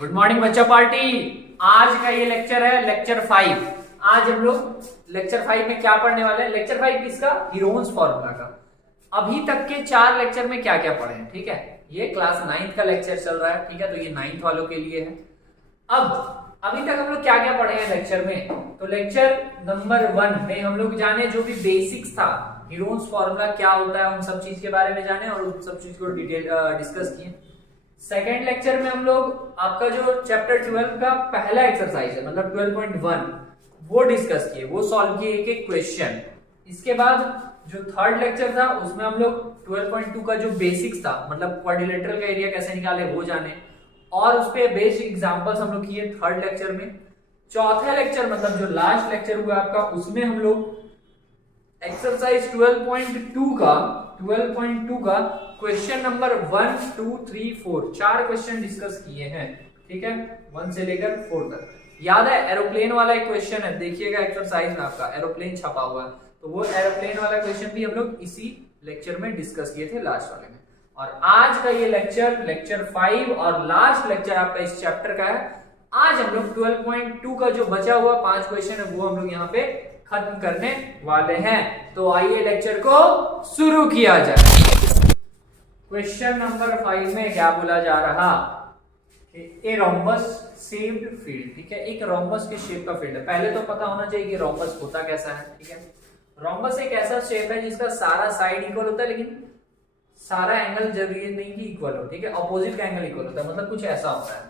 Good morning बच्चा party. आज का ये लेक्चर है लेक्चर 5। आज हम लोग लेक्चर 5 में क्या पढ़ने वाले हैं? लेक्चर 5 किसका? हीरोन्स फॉर्मूला का। अभी तक के 4 लेक्चर में क्या क्या पढ़े हैं, ठीक है। ये क्लास 9th का लेक्चर चल रहा है, ठीक है, तो ये 9th वालों के लिए है। अब अभी तक हम लोग क्या क्या पढ़े हैं लेक्चर में? तो लेक्चर नंबर 1 में हम लोग जाने जो भी बेसिक्स था, हीरोन्स फॉर्मूला क्या होता है, उन सब चीज के बारे में जाने और उन सब चीज को डिटेल डिस्कस किए। सेकेंड लेक्चर में हम लोग आपका जो चैप्टर 12 का पहला एक्सरसाइज है, मतलब 12.1 वो डिस्कस किए, वो सॉल्व किए एक एक क्वेश्चन। इसके बाद जो थर्ड लेक्चर था उसमें हम लोग 12.2 का जो बेसिक्स था, मतलब क्वाड्रिलेटरल का एरिया कैसे निकाले वो जाने, और उस पे बेस्ड एग्जांपल्स हम लोग किए थर्ड लेक्चर में। चौथे लेक्चर मतलब जो लास्ट लेक्चर हुआ आपका, उसमें हम लोग एक्सरसाइज 12.2 का क्वेश्चन नंबर 1, 2, 3, 4 4 क्वेश्चन डिस्कस किए हैं, ठीक है, 1 से लेकर 4 तक। याद है एरोप्लेन वाला एक क्वेश्चन है, देखिएगा एक्सरसाइज में आपका एरोप्लेन छपा हुआ है, तो वो एरोप्लेन वाला क्वेश्चन भी हम लोग इसी लेक्चर में डिस्कस किए थे लास्ट वाले में। और आज का ये लेक्चर 5 और लास्ट लेक्चर आपका इस चैप्टर का है। आज हम लोग 12.2 का जो बचा हुआ 5 क्वेश्चन है वो हम लोग यहाँ पे खत्म करने वाले हैं। तो आइए लेक्चर को शुरू किया जाए। क्वेश्चन नंबर 5 में क्या बोला जा रहा? ए रोम्बस शेप्ड फील्ड, ठीक है, एक रोम्बस के शेप का फील्ड है। पहले तो पता होना चाहिए कि रोम्बस होता कैसा है, ठीक है। रोम्बस एक ऐसा शेप है जिसका सारा साइड इक्वल होता है, लेकिन सारा एंगल जरूरी नहीं कि इक्वल हो, ठीक है, अपोजिट का एंगल इक्वल होता है, मतलब कुछ ऐसा होता है।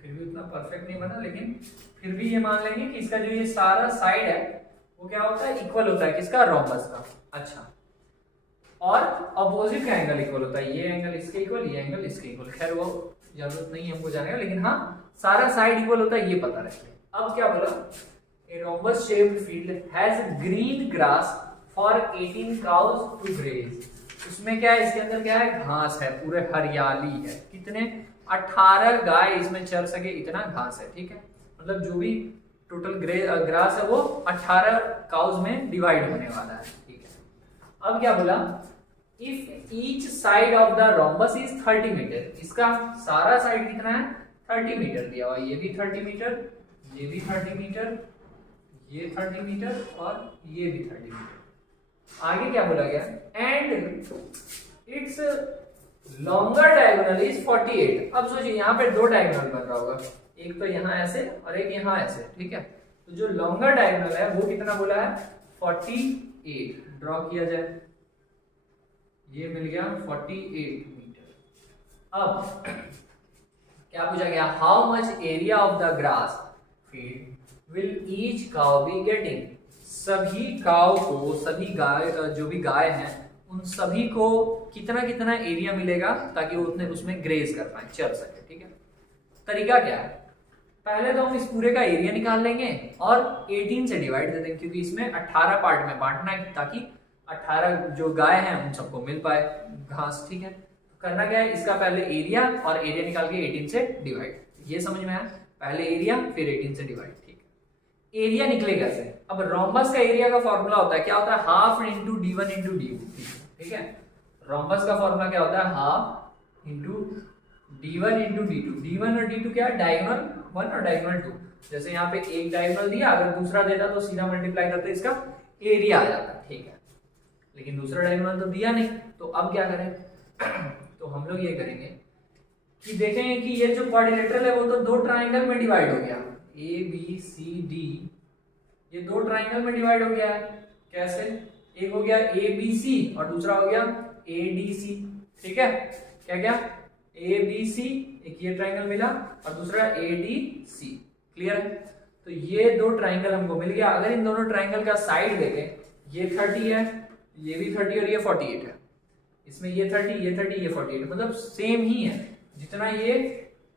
फिर भी उतना परफेक्ट नहीं बना, लेकिन फिर भी ये मान लेंगे कि इसका जो ये सारा साइड है वो क्या होता है? इक्वल होता है। किसका? रोम्बस का। अच्छा, और अपोजिट का एंगल इक्वल होता है, ये एंगल इसके इक्वल, ये एंगल इसके इक्वल। खैर वो जरूरत नहीं है हमको जाने का, लेकिन हाँ सारा साइड इक्वल होता है ये पता रखिए। अब क्या बोला? A rhombus shaped field has green grass for 18 cows to graze. उसमें क्या है? इसके अंदर क्या है? घास है, पूरे हरियाली है। कितने? 18 गाय इसमें चर सके इतना घास है, ठीक है, मतलब जो भी टोटल ग्रास है वो 18 काउज में डिवाइड होने वाला है, ठीक है। अब क्या बोला? If each side of the rhombus is 30 metre, इसका सारा साइड कितना है? 30 मीटर दिया हुआ, ये भी 30 मीटर, ये भी 30 मीटर, ये 30 मीटर और ये भी 30 मीटर। आगे क्या बोला गया? And it's longer diagonal is 48। अब सोचिए यहाँ पे दो डायगोनल बन रहा होगा, एक तो यहाँ ऐसे और एक यहाँ ऐसे, ठीक है। तो जो लॉन्गर डायगोनल है वो कितना बोला है? 48। ड्रॉ किया जाए, ये मिल गया 48 मीटर। अब क्या पूछा गया? How much area of the grass field will each cow be getting. सभी काउ को, सभी गाय, जो भी गाय हैं उन सभी को कितना कितना एरिया मिलेगा ताकि वो उतने उसमें ग्रेज कर पाए, चर सके, ठीक है। तरीका क्या है? पहले तो हम इस पूरे का एरिया निकाल लेंगे और 18 से डिवाइड दे देंगे, क्योंकि इसमें 18 पार्ट में बांटना है ताकि 18 जो गाय हैं उन सबको मिल पाए घास, ठीक है। करना क्या है? इसका पहले एरिया और एरिया निकाल के 18 से डिवाइड, ये समझ में आया? पहले एरिया फिर 18 से डिवाइड, ठीक है। एरिया निकले कैसे? अब रोम्बस का एरिया का फॉर्मूला होता है, क्या होता है? Half into d1 into d2, ठीक है। रोम्बस का फॉर्मूला क्या होता है? Half into d1 into d2। d1 और d2 क्या है? डायगोनल 1 और डायगोनल 2। जैसे यहाँ पे एक डायगोनल दिया, अगर दूसरा देता तो सीधा मल्टीप्लाई करते इसका एरिया आ जाता, ठीक है, लेकिन दूसरा डायगोनल तो दिया नहीं, तो अब क्या करें? तो हम लोग ये करेंगे कि देखेंगे कि ये जो क्वाड्रिलेटरल है वो तो दो ट्राइंगल में डिवाइड हो गया, ए बी सी डी, ये दो ट्राइंगल में डिवाइड हो गया है। कैसे? एक हो गया ए बी सी और दूसरा हो गया ए डी सी, ठीक है। क्या क्या? ए बी सी, एक ये ट्राइंगल मिला और दूसरा ए डी सी, क्लियर है। तो ये दो ट्राइंगल हमको मिल गया। अगर इन दोनों ट्राइंगल का साइड देखें, ये 30 है, ये भी 30 और ये 48 है, इसमें ये 30, ये 30, ये 48, मतलब सेम ही है, जितना ये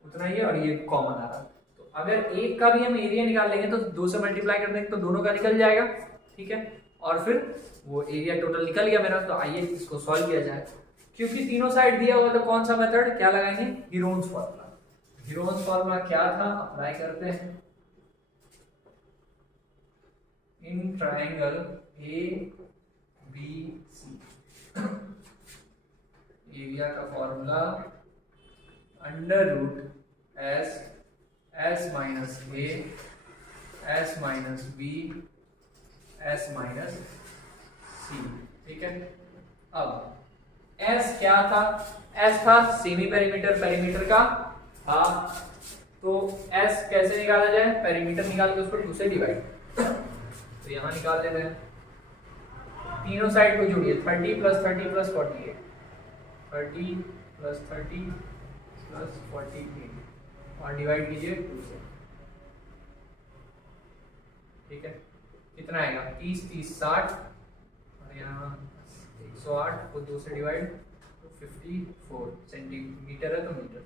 उतना ये, और ये कॉमन आ रहा। तो अगर एक का भी हम एरिया निकाल लेंगे तो 2 से मल्टीप्लाई कर देंगे तो दोनों का निकल जाएगा, ठीक है, और फिर वो एरिया टोटल निकल गया मेरा। तो आइए इसको सॉल्व किया जाए। क्योंकि तीनों साइड दिया हुआ तो कौन सा मेथड क्या लगाएंगे? Heron's formula. हीरोन्स फॉर्मूला क्या था? अप्लाई करते हैं। In triangle A B C, area का formula under root S minus A S minus B S minus C. ठीक है, अब एस क्या था? एस था सेमी पेरीमीटर, पेरीमीटर का था, तो एस कैसे निकाला जाए? पेरीमीटर निकाल के उसको 2 से डिवाइड, तो यहां निकाल लेते हैं। तीनों साइड को जोड़िए, 30 प्लस 30 प्लस 48, 30 प्लस 30 प्लस 48 और डिवाइड कीजिए 2 से। ठीक है, कितना आएगा? 30 30 60 और यहाँ 108 को 2 से डिवाइड तो 54 सेंटीमीटर है तो मीटर।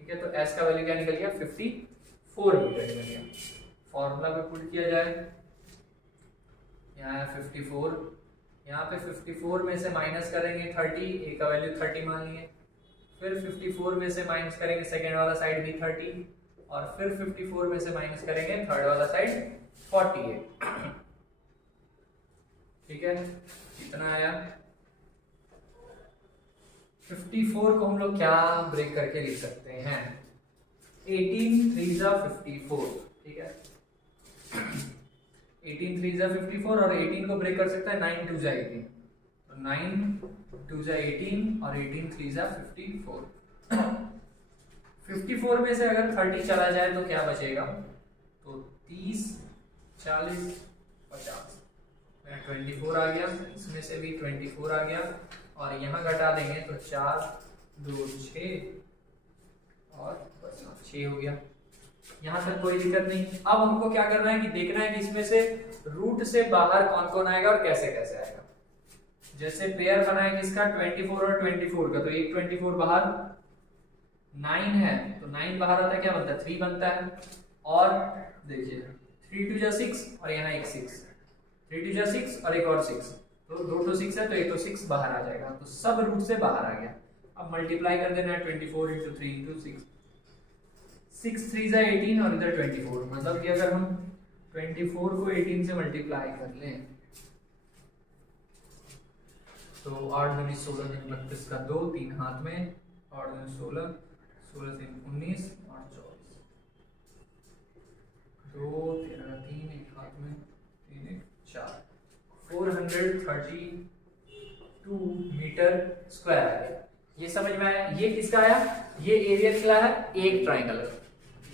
ठीक है, तो एस का वैल्यू क्या निकल गया? 54 मीटर निकल गया। फॉर्मूला पे पुट किया जाए, यहाँ है 54, यहाँ पे 54 में से माइनस करेंगे 30, ए का वैल्यू 30 मान लिए, फिर 54 में से माइनस करेंगे सेकेंड वाला साइड भी 30, और फिर 54 में से माइनस करेंगे थर्ड वाला साइड 48। ठीक है, कितना आया? 54 को हम लोग क्या ब्रेक करके लिख सकते हैं? 18 3 जा 54। ठीक है, 18 3 जा 54 और 18 को ब्रेक कर सकता है 9 2 जा 18, तो 9 2 जा 18 और 18 3 जा 54। 54 में से अगर 30 चला जाए तो क्या बचेगा? तो 30 40 50, 24 आ गया, इसमें से भी 24 आ गया, और यहाँ घटा देंगे तो 4 2 6 और बस 6 हो गया। यहाँ तक कोई दिक्कत नहीं। अब हमको क्या करना है कि देखना है कि इसमें से रूट से बाहर कौन कौन आएगा और कैसे कैसे आएगा। जैसे पेयर बनाएंगे इसका 24 और 24 का, तो एक 24 बाहर, 9 है तो 9 बाहर आता है, क्या बनता है? 3 बनता है। और देखिए 3 2 जा 6 और यहाँ एक 6, 3 2 जा 6 और एक और 6, तो 2 तो 6 है तो एक तो 6 बाहर आ जाएगा, तो सब रूट से बाहर आ गया। अब मल्टीप्लाई कर देना है 24 इंटू 3 इंटू 6, 6 3 जा 18 और इधर 24, मतलब कि अगर हम 24 को 18 से मल्टीप्लाई कर लें तो 8 दूनी 16 दिन 32 का 2, 3 हाथ में, 8 दूनी 16, 16 दिन 19 और 24, 2 13 का 3, एक हाथ में 3 1 4, 432 मीटर स्क्वायर आ गया। ये समझ में आया? ये किसका आया? ये एरिया निकला है एक ट्राइंगल,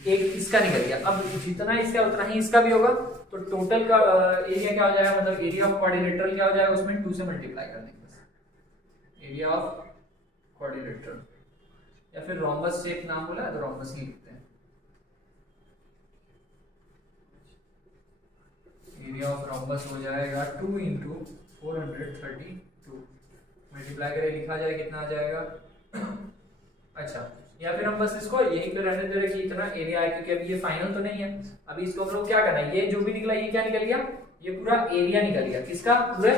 एक इसका निकल गया। अब जितना इसका उतना ही इसका भी होगा, तो टोटल का एरिया क्या हो जाएगा? मतलब एरिया ऑफ क्वाड्रिलेटरल क्या हो जाएगा? उसमें 2 से मल्टीप्लाई कर देंगे, एरिया ऑफ क्वाड्रिलेटरल, या फिर रोम्बस शेप नाम बोला तो रोम्बस ही लिखते हैं। एरिया ऑफ रोम्बस हो जाएगा 2 इंटू 432, मल्टीप्लाई करें लिखा जाए कितना आ जाएगा? अच्छा, या फिर हम बस इसको यही पे रहने दे रहे कि इतना एरिया है, क्योंकि अभी ये फाइनल तो नहीं है। अभी इसको हम लोग क्या करना है? ये जो भी निकला ये क्या निकल गया? ये पूरा एरिया निकल गया। किसका? पूरे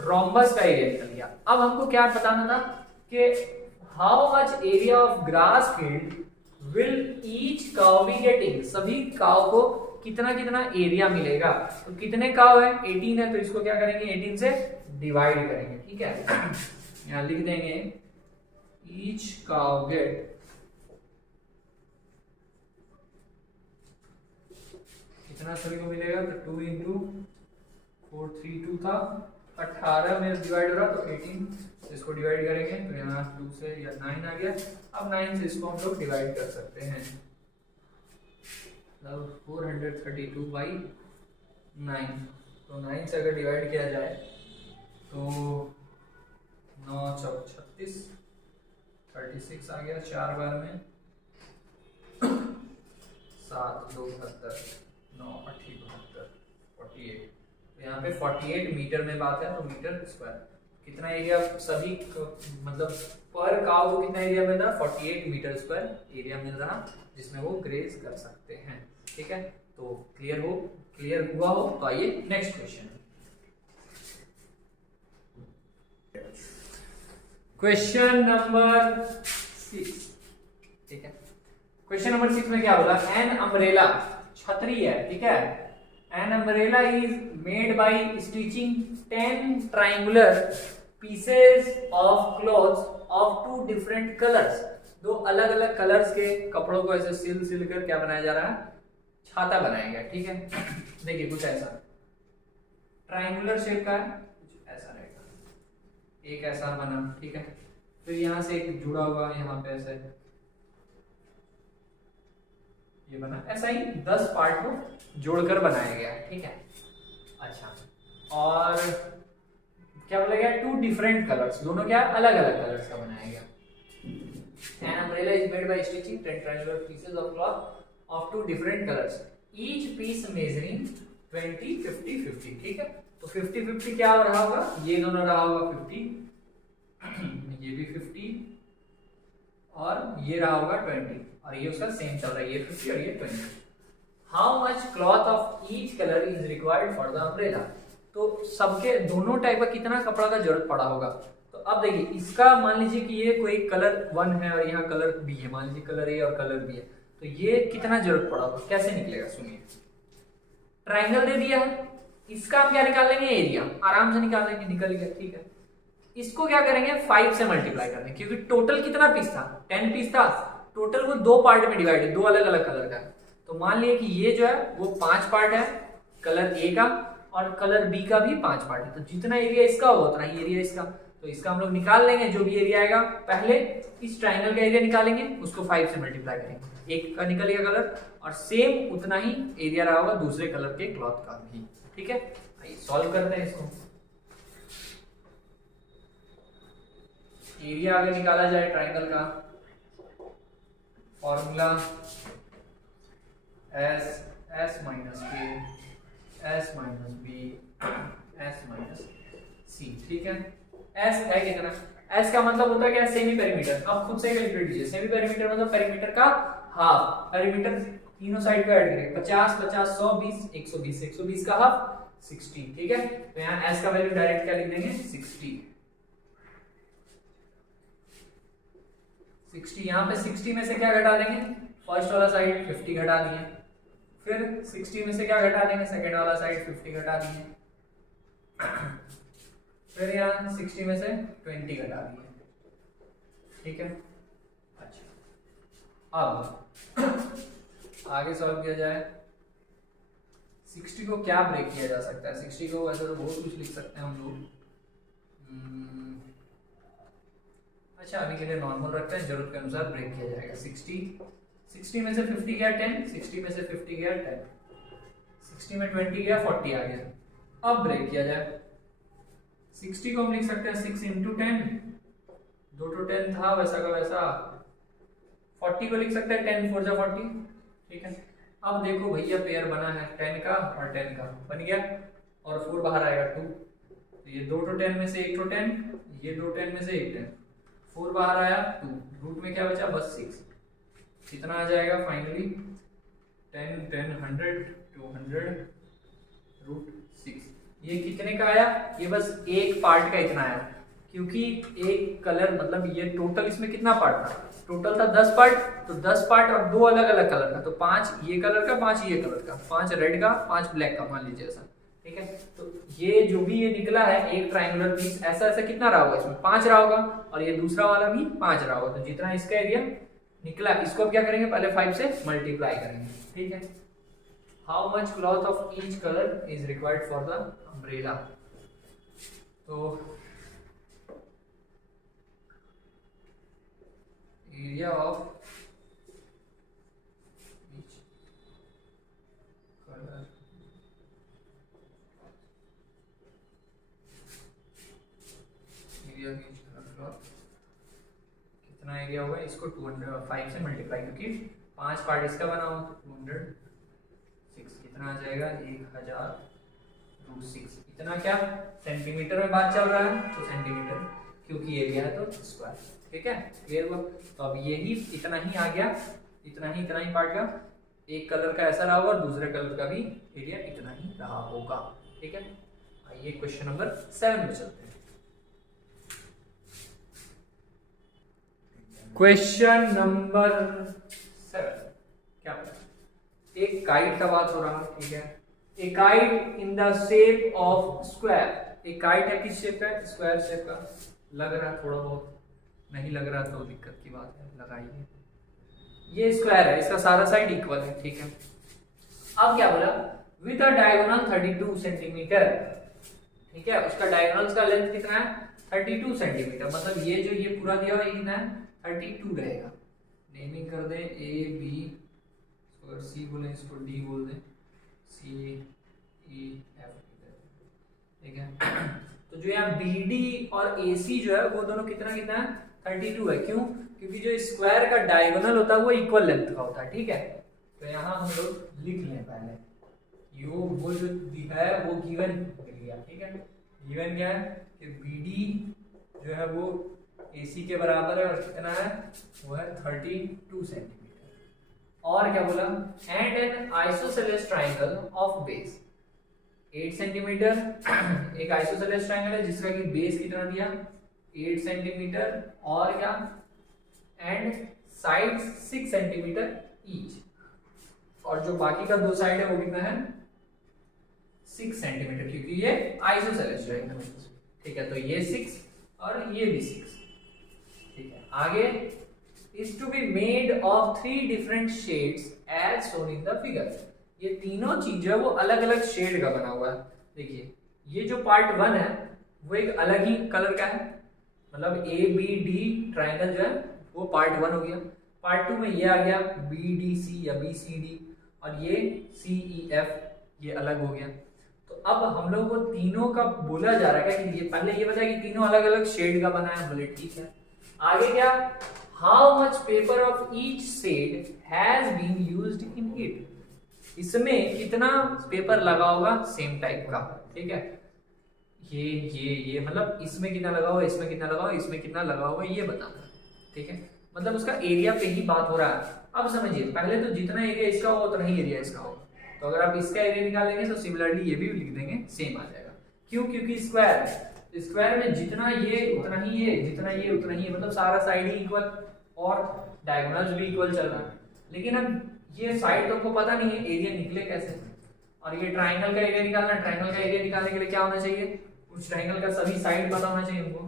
रोम्बस का एरिया निकल गया। अब हमको क्या बताना था कि how much area of grass field will each cow be getting, सभी काउ को कितना कितना एरिया मिलेगा। तो कितने काउ है? 18 है, तो इसको क्या करेंगे? 18 से डिवाइड करेंगे। ठीक है, यहां लिख देंगे ईच काउ गेट कितना सभी को मिलेगा? तो 2 इंटू 432 था, 18 में डिवाइड हो रहा तो 18, इसको डिवाइड करेंगे तो यहाँ 2 से या 9 आ गया। अब 9 से इसको हम लोग डिवाइड कर सकते हैं, मतलब 432 बाई 9, तो 9 से अगर डिवाइड किया जाए तो 9 चौक 36, 36 आ गया 4 बार में, 7 2 72, 9 8 72, 48, तो यहाँ पे 48 मीटर में बात है, तो मीटर स्क्वायर कितना एरिया सभी मतलब पर काउ को कितना एरिया मिल रहा? 48 मीटर स्क्वायर एरिया मिल रहा, जिसमें वो ग्रेज कर सकते हैं। ठीक है, तो क्लियर हुआ हो तो आइए नेक्स्ट क्वेश्चन। Question number 6। ठीक है, क्वेश्चन नंबर 6 में क्या बोला? एन अम्ब्रेला, छतरी है। ठीक है, an umbrella is made by stitching 10 triangular pieces of cloths of two different colours, दो अलग अलग कलर्स के कपड़ों को ऐसे सिल सिल कर क्या बनाया जा रहा है, छाता बनाया गया। ठीक है, देखिए कुछ ऐसा ट्रायंगुलर शेप का है, कुछ ऐसा रहेगा, एक ऐसा बना। ठीक है, फिर यहां से एक जुड़ा हुआ यहाँ पे ऐसे ये बना, ऐसा ही 10 पार्ट को जोड़कर बनाया गया। ठीक है, अच्छा, और क्या बोला गया, टू डिफरेंट कलर्स, दोनों क्या अलग अलग कलर्स का बनाया गया। An umbrella is made by stitching 10 triangular pieces of cloth of two different colors, each piece measuring 20, 50, 50। ठीक है, तो 50, 50 क्या हो रहा होगा, ये दोनों रहा होगा 50, ये भी 50 और ये रहा होगा 20, और ये उसका सेम चल रहा है, ये 50 और ये 20। How much cloth of each colour is required for the umbrella, तो सबके दोनों टाइप का कितना कपड़ा का जरूरत पड़ा होगा। तो अब देखिए इसका मान लीजिए कि ये कोई कलर 1 है और यहाँ कलर बी है, मान लीजिए कलर ए और कलर बी है, तो ये कितना जरूरत पड़ा होगा, कैसे निकलेगा, सुनिए। ट्राइंगल दे दिया है, इसका हम क्या निकाल लेंगे, एरिया आराम से निकाल लेंगे, निकल गया। ठीक है, इसको क्या करेंगे 5 से मल्टीप्लाई कर देंगे, क्योंकि टोटल कितना पीस था, 10 पीस था टोटल, वो 2 पार्ट में डिवाइड है, 2 अलग अलग कलर का। तो मान लिए कि ये जो है वो 5 पार्ट है, कलर ए का और कलर बी का भी 5 पार्ट है, तो जितना एरिया इसका होगा उतना ही एरिया इसका, तो इसका हम लोग निकाल लेंगे जो भी एरिया आएगा। पहले इस ट्राइंगल का एरिया निकालेंगे, उसको 5 से मल्टीप्लाई करेंगे, एक का निकल गया कलर, और सेम उतना ही एरिया रहा होगा दूसरे कलर के क्लॉथ का भी। ठीक है, आइए सॉल्व करते हैं इसको। एरिया आगे निकाला जाए ट्राइंगल का, फॉर्मूला एस माइनस के S minus B S minus C. ठीक है, एस है कितना, एस का मतलब होता है क्या, सेमी पेरीमीटर। अब खुद से कैलकुलेट कीजिए, सेमी पेरीमीटर मतलब पेरीमीटर का हाफ, पेरीमीटर तीनों साइड को ऐड करेंगे, 50 50 100 20 120, 120 का हाफ 60। ठीक है, तो यहाँ एस का वैल्यू डायरेक्ट क्या लिख देंगे 60। 60 यहाँ पे 60 में से क्या घटा देंगे, फर्स्ट वाला साइड 50 घटा दिए, फिर 60 में से क्या घटा देंगे, सेकंड वाला साइड 50 घटा दिए, फिर यहाँ 60 में से 20 घटा दिए। ठीक है, अच्छा अब आगे सॉल्व किया जाए। 60 को क्या ब्रेक किया जा सकता है, 60 को वैसे तो बहुत कुछ लिख सकते हैं हम लोग, अच्छा अभी के लिए नॉर्मल रखते हैं, जरूरत के अनुसार ब्रेक किया जाएगा। 60 में से 50 गया 10, 60 में से 50 गया 10, 60 में 20 गया 40 आ गया। अब ब्रेक किया जाए, 60 को हम लिख सकते हैं 6 इंटू 10, 2 to 10 था वैसा का वैसा, 40 को लिख सकते हैं 10 4 जा 40। ठीक है, अब देखो भैया पेयर बना है 10 का और 10 का बन गया, और 4 बाहर आएगा 2, तो ये 2 to 10 में से 1 to 10, ये 2 10 में से 1 10, 4 बाहर आया 2, रूट में क्या बचा बस 6, कितना आ जाएगा फाइनली 10 10 100 200 रूट 6। ये कितने का आया, ये बस एक पार्ट का इतना आया, क्योंकि एक कलर मतलब ये टोटल इसमें कितना पार्ट था, टोटल था 10 पार्ट, तो 10 पार्ट और 2 अलग अलग कलर का, तो 5 ये कलर का 5 ये कलर का, 5 रेड का 5 ब्लैक का मान लीजिए ऐसा। ठीक है, तो ये जो भी ये निकला है एक ट्रायंगुलर पीस, ऐसा ऐसा कितना रहा होगा, इसमें 5 रहा होगा, और ये दूसरा वाला भी 5 रहा होगा, तो जितना इसका एरिया निकला इसको अब क्या करेंगे, पहले 5 से मल्टीप्लाई करेंगे। ठीक है, how much cloth of each colour is required for the umbrella, तो area of each colour area each colour cloth कितना एरिया होगा, इसको 205 से मल्टीप्लाई, क्योंकि 5 पार्ट इसका बना हो तो 206, कितना आ जाएगा 1000/6, इतना क्या सेंटीमीटर में बात चल रहा है तो सेंटीमीटर, क्योंकि एरिया है तो स्क्वायर। ठीक है, क्लियर हुआ। तो अब यही इतना ही आ गया, इतना ही पार्ट का, एक कलर का ऐसा रहा होगा और दूसरे कलर का भी एरिया इतना ही रहा होगा। ठीक है, आइए क्वेश्चन नंबर 7 में चलते हैं। क्वेश्चन नंबर 7 क्या है, एक काइट का बात हो रहा है। ठीक है, ए kite in the shape of square एक काइट है किस शेप का है, स्क्वायर शेप का। लग रहा है थोड़ा बहुत, नहीं लग रहा तो दिक्कत की बात है, लगाइए। ये स्क्वायर है, इसका सारा साइड इक्वल है, ठीक है। अब क्या बोला, विद अ डायगोनल 32 सेंटीमीटर, ठीक है। उसका डायगोनल्स का लेंथ कितना है, 32 सेंटीमीटर। मतलब ये जो ये पूरा दिया हुआ ये कितना है, 32 रहेगा। नेमिंग कर दें ए बी, अगर सी बोले इसको डी बोल दें, सी ई एफ, ठीक है। तो जो यहाँ बी डी और ए सी जो है वो दोनों कितना कितना है, 32 है। क्यों, क्योंकि जो स्क्वायर का डायगोनल होता है वो इक्वल लेंथ का होता है, ठीक है। तो यहाँ हम लोग लिख लें पहले, यो वो जो है वो गिवन मिल गया, ठीक है। गिवन क्या है कि बी डी जो है वो ए सी के बराबर है और कितना है, वो है 32 सेंटीमीटर। और क्या बोला, and N isosceles triangle of base 8 centimetre. एक आइसोसेलेस ट्राइंगल है जिसका कि बेस कितना दिया, 8 सेंटीमीटर, और क्या, एंड साइड 6 सेंटीमीटर ईच। और जो बाकी का दो साइड है वो कितना है, 6 सेंटीमीटर, क्योंकि ये आइसोसेलेस ट्राइंगल है, ठीक है। तो ये 6 और ये भी 6, ठीक है। आगे, is to be made of 3 different shades as shown in the figure। ये तीनों चीज है वो अलग अलग शेड का बना हुआ है। देखिए ये जो पार्ट 1 है वो एक अलग ही कलर का है, मतलब ए बी डी ट्राइंगल जो है वो पार्ट 1 हो गया। पार्ट 2 में ये आ गया बी डी सी या बी सी डी, और ये सी ई एफ, ये अलग हो गया। तो अब हम लोग को तीनों का बोला जा रहा है कि ये पहले ये बताया कि तीनों अलग अलग शेड का बना है, बोले ठीक है। आगे क्या, how much paper of each shade has been used in it, इसमें कितना पेपर लगा होगा सेम टाइप का, ठीक है। ये मतलब इसमें कितना लगा होगा, इसमें कितना लगा होगा, इसमें कितना लगा होगा, ये बताना, ठीक है। मतलब उसका एरिया पे ही बात हो रहा है। अब समझिए, पहले तो जितना एरिया इसका होगा उतना ही एरिया इसका होगा। तो अगर आप इसका एरिया निकालेंगे तो सिमिलरली ये भी लिख देंगे, सेम आ जाएगा। क्यों, क्योंकि स्क्वायर है, स्क्वायर में जितना ये उतना ही ये, जितना ये उतना ही, मतलब सारा साइड ही इक्वल और डायगोनल्स भी इक्वल चल रहा है। लेकिन अब ये साइड तो आपको पता नहीं है एरिया निकले कैसे, और ये ट्राइंगल का एरिया निकालना, ट्राइंगल का एरिया निकालने के लिए क्या होना चाहिए, उस ट्राइंगल का सभी साइड पता होना चाहिए हमको।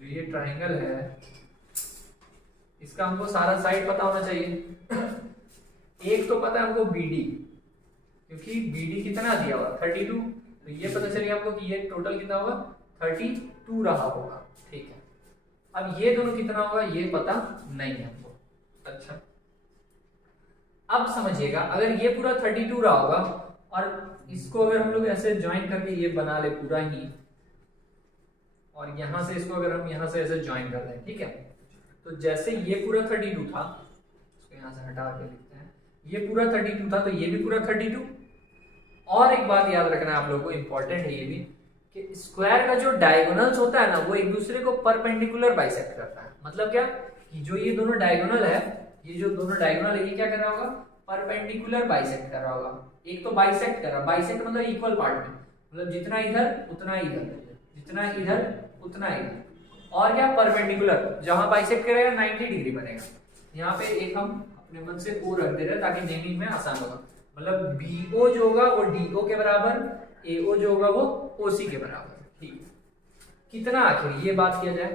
जो ये ट्राइंगल है इसका हमको सारा साइड पता होना चाहिए। एक तो पता है हमको बीडी, क्योंकि बीडी कितना दिया हुआ 32, तो ये पता चलेगा हमको कि ये टोटल कितना होगा 32 रहा होगा, ठीक है। अब ये दोनों कितना होगा ये पता नहीं है हमको। अच्छा, अब समझिएगा, अगर ये पूरा 32 रहा होगा और इसको अगर हम लोग ऐसे ज्वाइन करके ये बना ले पूरा ही, और यहां से इसको अगर हम यहां से ऐसे ज्वाइन कर दें, ठीक है। तो जैसे ये पूरा 32 था, इसको यहां से हटा के लिखते हैं, ये पूरा 32 था तो ये भी पूरा 32। और एक बात याद रखना है आप लोगों को, इंपॉर्टेंट है ये भी, कि स्क्वायर का जो डायगोनल्स होता है ना वो एक दूसरे को परपेंडिकुलर बाइसेक्ट करता है। मतलब क्या, कि जो ये दोनों डायगोनल है, ये जो दोनों डायगोनल है ये क्या कर रहा होगा, परपेंडिकुलर बाइसेक्ट कर रहा होगा। एक तो बाइसेक्ट कर रहा, बाइसेक्ट मतलब इक्वल पार्ट में, मतलब जितना इधर उतना इधर, जितना इधर उतना इधर। और क्या, परपेंडिकुलर, जहां बाइसेक्ट करेगा 90 डिग्री बनेगा। यहाँ पे एक हम अपने मन से ओ रख दे रहे हैं ताकि नेमिंग में आसान होगा। मतलब बीओ जो होगा वो डीओ के बराबर, एओ जो होगा वो ओसी के बराबर, ठीक है। कितना आखिर ये बात किया जाए,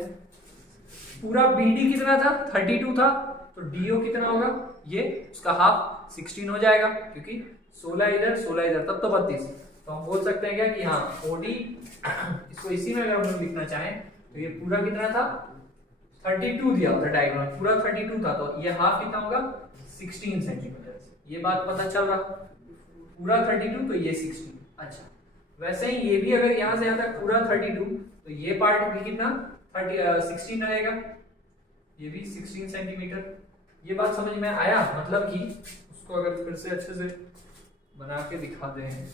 पूरा बीडी कितना था 32 था, तो डीओ कितना होगा, ये उसका हाफ 16 हो जाएगा, क्योंकि 16 इधर 16 इधर, तब तो 32। तो हम बोल सकते हैं क्या कि हाँ ओडी, इसको इसी में अगर हम लोग लिखना चाहें तो ये पूरा कितना था 32 दिया होता डायगोनल, पूरा 32 था, तो ये हाफ कितना होगा 16 सेंटीमीटर। ये बात पता चल रहा, पूरा 32 तो ये 16। अच्छा, वैसे ही ये भी अगर यहां से यहां तक पूरा 32, तो ये पार्ट भी कितना 16 रहेगा, ये भी 16 सेंटीमीटर। ये बात समझ में आया, मतलब कि उसको अगर फिर से अच्छे से बना के दिखा दें,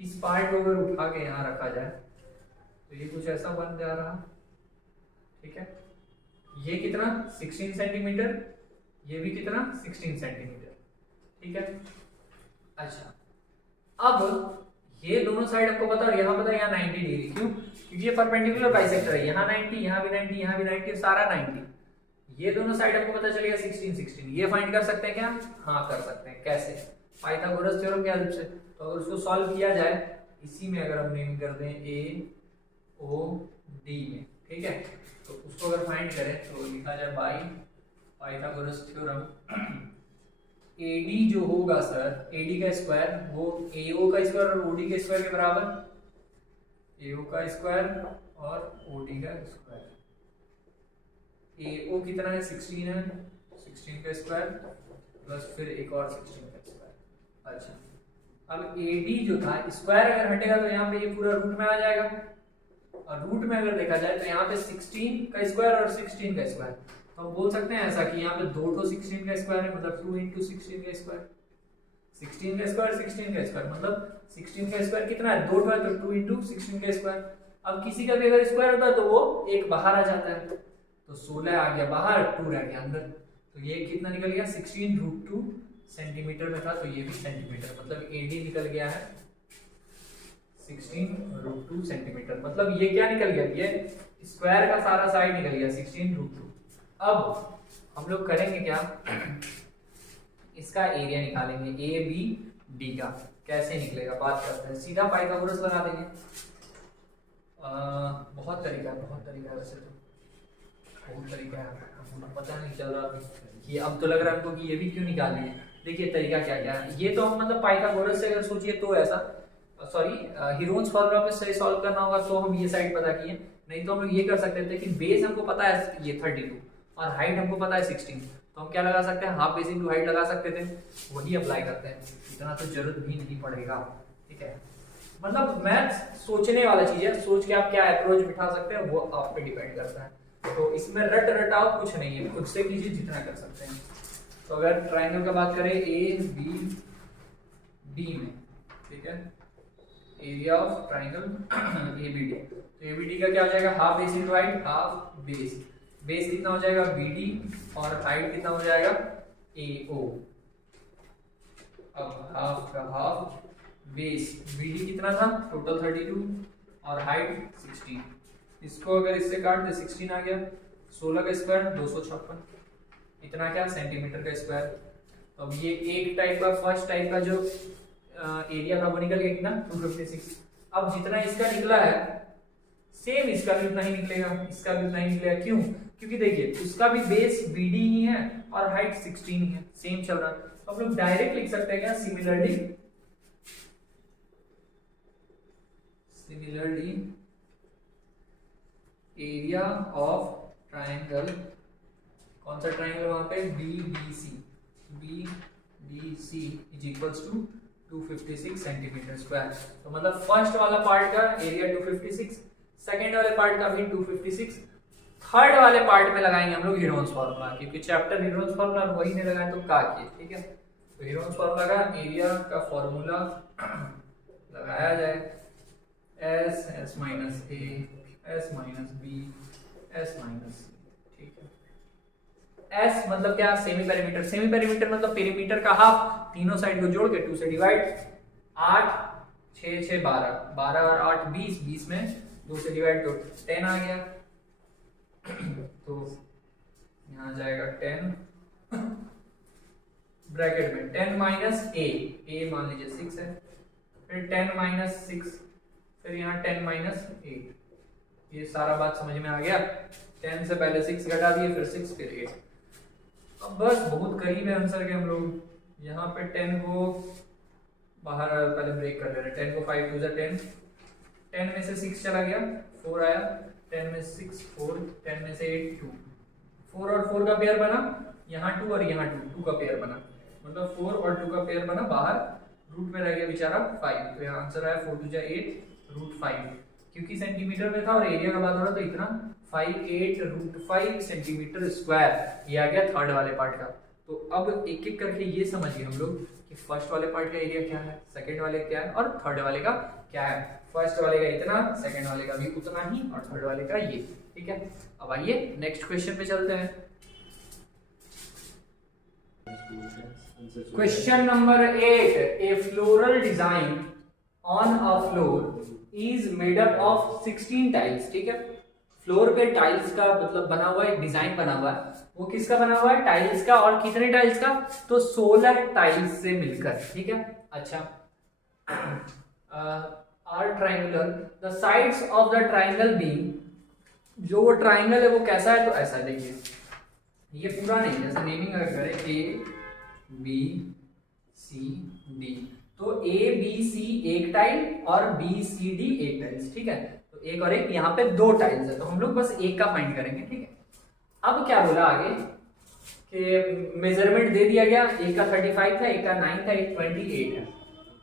इस पार्ट को अगर उठा के यहां रखा जाए तो ये कुछ ऐसा बन जा रहा, ठीक है। ये कितना 16 सेंटीमीटर, ये भी कितना 16 सेंटीमीटर, ठीक है। अच्छा, अब ये दोनों साइड आपको पता है, यहाँ पता है यहाँ 90 डिग्री, क्यों, क्योंकि ये परपेंडिकुलर बाइसेक्टर है, यहाँ 90, यहाँ भी 90, यहाँ भी 90, सारा 90। ये दोनों साइड आपको पता चलेगा 16 16। ये फाइंड कर सकते हैं क्या, हाँ कर सकते हैं। कैसे, पाइथागोरस थ्योरम के हेल्प से। तो अगर उसको सॉल्व किया जाए, इसी में अगर हम नेम कर दें ए ओ डी में, ठीक है, तो उसको अगर फाइंड करें तो लिखा जाए बाई पाइथागोरस थ्योरम एडी जो होगा सर, एडी का स्क्वायर वो एओ का स्क्वायर और ओडी के स्क्वायर के बराबर, एओ का स्क्वायर और ओडी का स्क्वायर। एओ कितना है 16 है, 16 का स्क्वायर प्लस फिर एक और 16 का स्क्वायर। अच्छा, अब एडी जो था स्क्वायर अगर हटेगा तो यहाँ पे ये पूरा रूट में आ जाएगा, और रूट में अगर देखा जाए तो यहाँ पे 16 का स्क्वायर और 16 का स्क्वायर, तो हम बोल सकते हैं ऐसा कि यहाँ पे 2 तो 16 का स्क्वायर है, मतलब 2 into 16 का स्क्वायर, 16 का स्क्वायर 16 का स्क्वायर, मतलब 16 का स्क्वायर कितना है 2 है, तो 2 into 16 का स्क्वायर। अब किसी का भी अगर स्क्वायर होता है तो वो एक बाहर आ जाता है, तो 16 आ गया बाहर, 2 रह गया अंदर, तो ये कितना निकल गया 16√2 सेंटीमीटर में था, तो ये भी सेंटीमीटर, मतलब एडी निकल गया है 16√2 सेंटीमीटर। मतलब ये क्या निकल गया, ये स्क्वायर का सारा साइड निकल गया 16√2। अब हम लोग करेंगे क्या, इसका एरिया निकालेंगे ए बी डी का, कैसे निकलेगा बात करते हैं, सीधा पाइथागोरस लगा देंगे। बहुत तरीका है वैसे तो, बहुत तरीका है, पता नहीं चल रहा कि अब तो लग रहा है हमको कि ये भी क्यों निकाल लिए। देखिए तरीका क्या क्या है, ये तो हम मतलब पाइथागोरस से अगर सोचिए तो ऐसा, सॉरी हीरोन्स फॉर्मूला पे से सॉल्व करना होगा तो हम ये साइड पता किए, नहीं तो हम लोग ये कर सकते थे कि बेस हमको पता है ये 32 और हाइट हमको पता है 16, तो हम क्या लगा सकते हैं, हाफ बेस इनटू हाइट लगा सकते थे, वही अप्लाई करते हैं, इतना तो जरूरत भी नहीं पड़ेगा, ठीक है। मतलब मैथ्स सोचने वाला चीज है, सोच के आप क्या अप्रोच बिठा सकते हैं वो आप पे डिपेंड करता है, तो इसमें रट रटाव कुछ नहीं है, खुद से कीजिए जितना कर सकते हैं। तो अगर ट्राइंगल का बात करें ए बी डी में, ठीक है, एरिया ऑफ ट्राइंगल एबीडी, तो एबीडी का क्या हो जाएगा, half base into height, half base, base कितना हो जाएगा बीडी और हाइट कितना हो जाएगा एओ। अब हाफ का हाफ बेस, बीडी कितना था टोटल 32 और हाइट 16, इसको अगर इससे काट दे 16 आ गया, 16 का स्क्वायर 256, इतना क्या सेंटीमीटर का स्क्वायर। तो अब ये एक टाइप का फर्स्ट टाइप का जो एरिया था वो निकल गया कितना 256। अब जितना इसका निकला है सेम इसका भी उतना ही निकलेगा, इसका भी उतना ही निकलेगा, क्यों, क्योंकि देखिए उसका भी बेस BD ही है और हाइट 16 ही है, सेम चल रहा है। तो हम लोग डायरेक्ट लिख सकते हैं क्या, सिमिलरली एरिया ऑफ ट्राइंगल, कौन सा ट्राइंगल वहां पे BBC is equals to 256 centimetre square. तो मतलब फर्स्ट वाला पार्ट का एरिया 256, सेकंड वाले पार्ट का भी 256, थर्ड वाले पार्ट में लगाएंगे हम लोग हीरोन्स फार्मूला, क्योंकि चैप्टर हीरोन्स फार्मूला वही नहीं लगाए तो का किए, ठीक है। तो हीरोन्स फार्मूला का एरिया का फार्मूला लगाया जाए, s minus a s minus b s minus c, ठीक है। s मतलब क्या, सेमी पेरीमीटर, सेमी पेरीमीटर मतलब पेरीमीटर का हाफ, तीनों साइड को जोड़ के 2 से डिवाइड, 8 6 6 12, 12 और 8 20, 20 में 2 से डिवाइड तो 10 आ गया, तो यहाँ जाएगा 10 ब्रैकेट में 10 माइनस a मान लीजिए 6 है, फिर 10 माइनस 6, फिर यहाँ 10 माइनस 8, ये सारा बात समझ में आ गया। 10 से पहले 6 घटा दिए, फिर 6 फिर 8, अब बस बहुत करीब है आंसर के हम लोग। यहाँ पे 10 को बाहर पहले ब्रेक कर ले रहे, 10 को 5 2 10, 10 में से 6 चला गया 4 आया, 10 में 6 4, 10 में से 8 2, 4 और 4 का पेयर बना, यहाँ 2 और यहाँ 2 का पेयर बना, मतलब 4 और 2 का पेयर बना, बाहर रूट में रह गया बेचारा 5, तो यहाँ आंसर आया 4 2 8√5, क्योंकि सेंटीमीटर में था और एरिया का बात हो रहा तो इतना 58√5 सेंटीमीटर स्क्वायर, ये आ गया थर्ड वाले पार्ट का। तो अब एक एक करके ये समझिए हम लोग कि फर्स्ट वाले पार्ट का एरिया क्या है, सेकंड वाले क्या है और थर्ड वाले का क्या है। फर्स्ट वाले का इतना, सेकंड वाले का भी उतना ही और थर्ड वाले का ये, ठीक है। अब आइए नेक्स्ट क्वेश्चन पे चलते हैं। Question number 8, A floral design on a floor is made up of 16 tiles, ठीक है। फ्लोर पे टाइल्स का मतलब बना हुआ है, डिजाइन बना हुआ है, वो किसका बना हुआ है? टाइल्स का। और कितने टाइल्स का? तो 16 टाइल्स से मिलकर, ठीक है। अच्छा, are triangular, the sides of the triangle बीम, जो वो ट्राइंगल है वो कैसा है? तो ऐसा, देखिए ये पूरा नहीं, जैसे नेमिंग अगर करें ए बी सी डी, तो ए बी सी एक टाइल और बी सी डी एक टाइल्स, ठीक है। तो एक और एक, यहाँ पे 2 टाइल्स है, तो हम लोग बस एक का फाइंड करेंगे, ठीक है। अब क्या बोला आगे कि मेजरमेंट दे दिया गया, एक का 35 था, एक का 9 था, एक 28 है।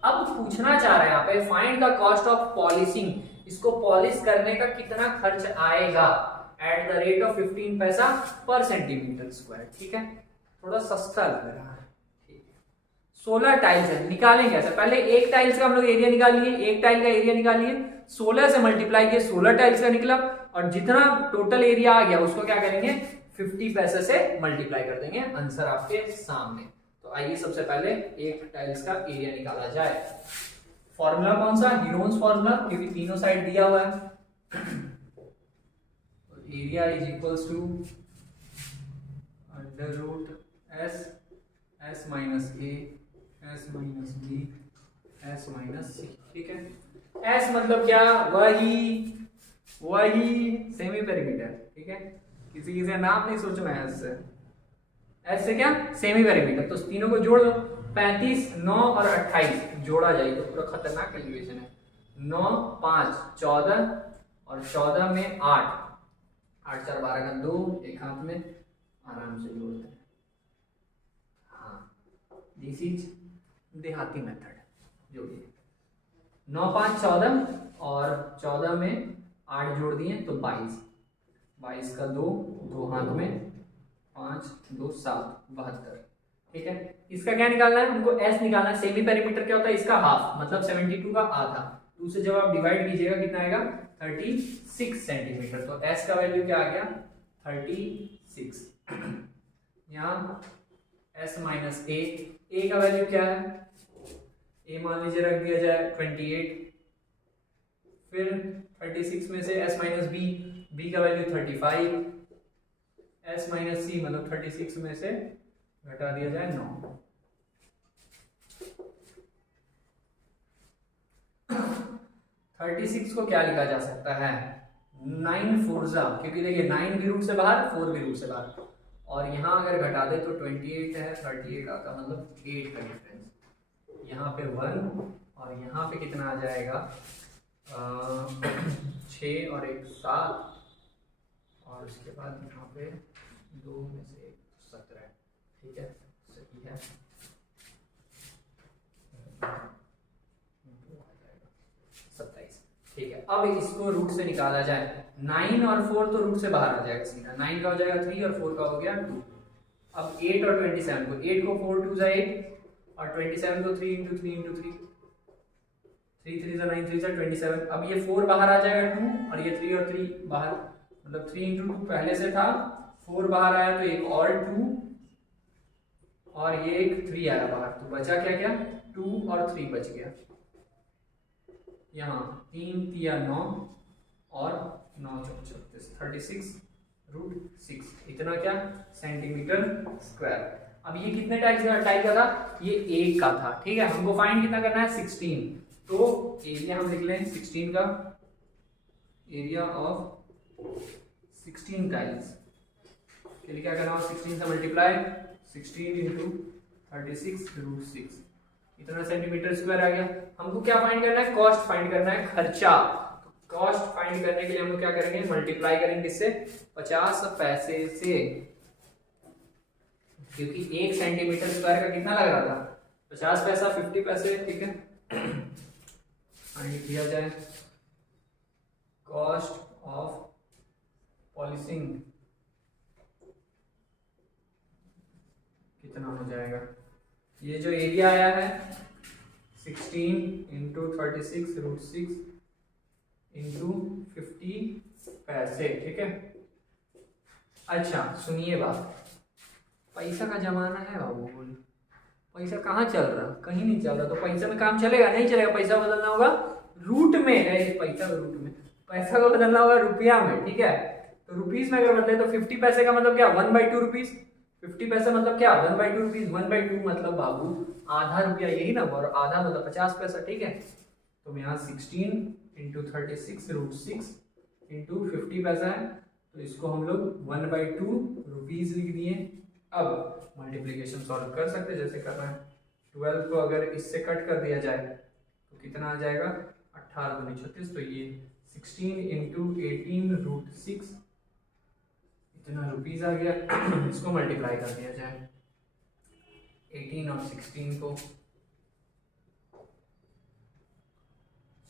अब पूछना चाह रहे हैं यहाँ पे find the cost of polishing, इसको पॉलिश करने का कितना खर्च आएगा एट द रेट ऑफ 15 पैसा पर सेंटीमीटर स्क्वायर, ठीक है। थोड़ा सस्ता लग रहा है, ठीक है। 16 टाइल्स है, निकालेंगे ऐसा, पहले एक टाइल्स का हम लोग एरिया निकाल लिए, एक टाइल का एरिया निकाल लिए, 16 से मल्टीप्लाई किए, 16 टाइल्स का निकला, और जितना टोटल एरिया आ गया उसको क्या करेंगे? 50 पैसे से मल्टीप्लाई कर देंगे, आंसर आपके सामने। तो आइए सबसे पहले एक टाइल्स का एरिया निकाला जाए। फॉर्मूला कौन सा? हीरोन्स फॉर्मूला, क्योंकि तीनों साइड दिया हुआ है। Area is equals to under root S minus A S minus B S minus C, ठीक है। एस मतलब क्या? वही सेमी पेरीमीटर, ठीक है। किसी से नाम नहीं सोचना है एस से क्या? Semi perimeter. तो तीनों को जोड़ दो, 35, 9 और 28 जोड़ा जाए तो पूरा खतरनाक कैलकुलेशन है। 9, 5, 14 और 14 में 8, 8 4 12 का 2, एक हाथ में आराम से जोड़ते हैं। हाँ, दिस इज देहाती मेथड। जोड़िए 9 5 14 और 14 में 8 जोड़ दिए तो 22, 22 का 2, 2 हाथ में 5 2 7 72, ठीक है। इसका क्या निकालना है हमको? एस निकालना है। सेमी पेरीमीटर क्या होता है? इसका हाफ, मतलब 72 का आधा। 2 से जब आप डिवाइड कीजिएगा कितना आएगा? 36 सेंटीमीटर। तो एस का वैल्यू क्या आ गया? 36। यहाँ एस माइनस ए का वैल्यू क्या है? ए मान लीजिए रख दिया जाए 28, फिर 36 में से एस माइनस बी का वैल्यू 35, एस माइनस सी मतलब 36 में से घटा दिया जाए 9। 36 को क्या लिखा जा सकता है? 9 4 क्योंकि देखिए 9 भी रूट से बाहर, 4 भी रूट से बाहर, और यहाँ अगर घटा दे तो 28 है, 38 आता मतलब 8 का डिफरेंस। यहाँ पे 1 और यहाँ पे कितना आ जाएगा? 6 और 1 7, और उसके बाद यहाँ पे 2 में से 1 17, ठीक है, सही है। 27, ठीक है। अब इसको रूट से निकाला जाए। 9 और 4 तो रूट से बाहर आ जाएगा सीधा, 9 का हो जाएगा 3 और 4 का हो गया 2। अब 8 और 27 को, 8 को 4 2 8 और 27 को 3 इंटू 3 इंटू 3, 3 3 9 3 27। अब ये 4 बाहर आ जाएगा 2, और ये 3 और 3 बाहर, मतलब 3 इंटू 2 पहले से था, 4 बाहर आया तो एक और 2, और ये एक 3 आया बाहर, तो बचा क्या क्या? 2 और 3 बच गया। यहाँ 3 3 9 और 9 36, 36 रूट 6, इतना क्या? Centimetre square. अब ये कितने टाइप का था? ये 1 का था, ठीक है। हमको फाइंड कितना करना है? 16। तो एरिया हम लिख लें 16 का, एरिया ऑफ 16 टाइल्स के लिए क्या करना होगा? 16 से मल्टीप्लाई, 16 इंटू 36 रूट 6, इतना सेंटीमीटर स्क्वायर आ गया। हमको क्या फाइंड करना है? कॉस्ट फाइंड करना है, खर्चा। तो कॉस्ट फाइंड करने के लिए हम लोग क्या करेंगे? मल्टीप्लाई करेंगे इससे 50 पैसे से, क्योंकि 1 सेंटीमीटर स्क्वायर का कितना लग रहा था? 50 पैसा, 50 पैसे, ठीक है। फाइंड किया जाए कॉस्ट ऑफ पॉलिशिंग, कितना हो जाएगा? ये जो एरिया आया है 16 इंटू 36 रूट 6 इंटू 50 पैसे, ठीक है। अच्छा सुनिए बात, पैसा का जमाना है बाबू, पैसा कहाँ चल रहा? कहीं नहीं चल रहा। तो पैसा में काम चलेगा? नहीं चलेगा। पैसा बदलना होगा रूट में है, पैसा रूट में। पैसा को बदलना होगा रुपया में, ठीक है। तो रुपीस में अगर बदले तो 50 पैसे का मतलब क्या 1/2 रुपीस, 50 पैसे मतलब क्या 1/2 रुपीस, 1/2 मतलब बाबू आधा रुपया, यही ना, और आधा मतलब 50 पैसा, ठीक है। तो यहाँ 16 इंटू 36 √6 इंटू 50 पैसा है, तो इसको हम लोग 1/2 रुपीस लिख दिए। अब मल्टीप्लीकेशन सॉल्व कर सकते जैसे कर रहे हैं। 12 को अगर इससे कट कर दिया जाए तो कितना आ जाएगा 18 × 36, तो ये 16 इंटू 18 √6 इतना रुपीस आ गया। इसको मल्टीप्लाई कर दिया जाए 18 और 16 को,